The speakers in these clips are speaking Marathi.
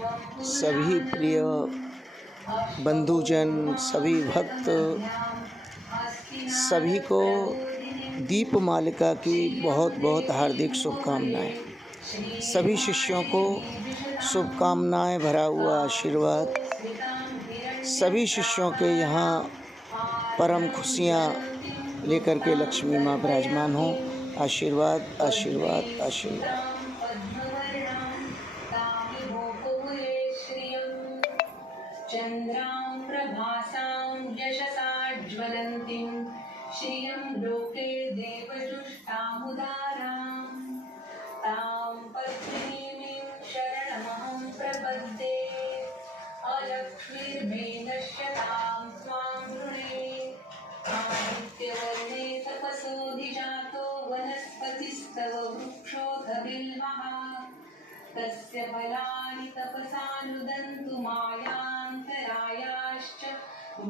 सभी प्रिय बंधुजन, सभी भक्त, सभी को दीपमालिका की बहुत बहुत हार्दिक शुभकामनाएं। सभी शिष्यों को शुभकामनाएं भरा हुआ आशीर्वाद। सभी शिष्यों के यहाँ परम खुशियाँ लेकर के लक्ष्मी माँ विराजमान हों। आशीर्वाद आशीर्वाद आशीर्वाद। चंद्रां प्रभासां यशसा ज्वलन्तीं श्रियं लोके देवजुष्टामुदारां तां पद्मिनीं शरणमहं प्रपद्ये। अलक्ष्मीर्मे नश्यतां त्वां वृणे आदित्यवर्णे तपसोऽधिजातो वनस्पतिस्तव वृक्षोऽथ तस्य फलानि तपसानुदन्तु मायान्तरायाश्च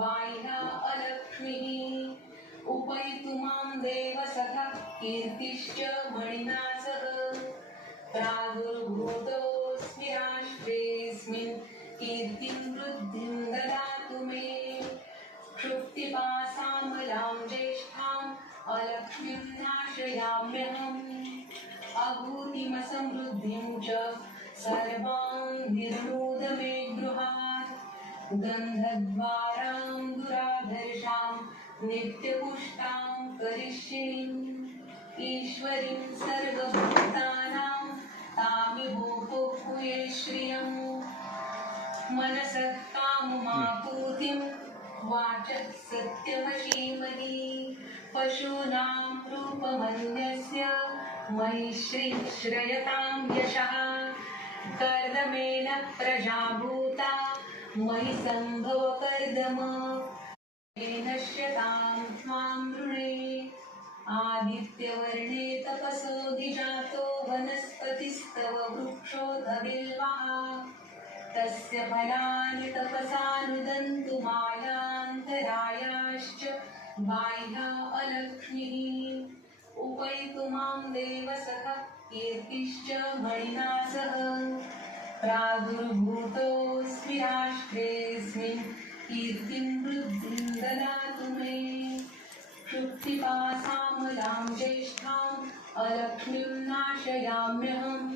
बाह्या अलक्ष्मीः। उपैतु मां देव सखा कीर्तिश्च मणिना सह प्रादुर्भूतोऽस्मि राष्ट्रेऽस्मिन् कीर्तिं वृद्धिं ददातु मे। क्षुत्पिपासामलां ज्येष्ठाम् अलक्ष्मीं नाशयाम्यहम् अभूतिमसमृद्धिं च सर्वां निर्मूद मे गृहात् गन्धद्वारां दुराधर्षां नित्यपुष्टां करिष्यिणीम् ईश्वरीं सर्वभूतानां तामिभूये श्रियं मनसः काममापूतिं वाचः सत्यमशीमनि पशूनां रूपमन्यस्य मयि श्रीश्रयतां यशः कर्दमेन प्रजाभूता मयि सम्भव कर्दम नश्यतां त्वां वृणे आदित्यवर्णे तपसोऽधिजातो वनस्पतिस्तव वृक्षोऽथ बिल्वः तस्य फलानि तपसानुदन्तु मायान्तरायाश्च बाह्या अलक्ष्मीः। उपैतु मां देव सखा कीर्तिश्च मणिना सह प्रादुर्भूतोऽस्मि राष्ट्रेऽस्मिन् कीर्तिं वृद्धिं ददातु मे। क्षुत्पिपासामलां ज्येष्ठाम् अलक्ष्मीं नाशयाम्यहम्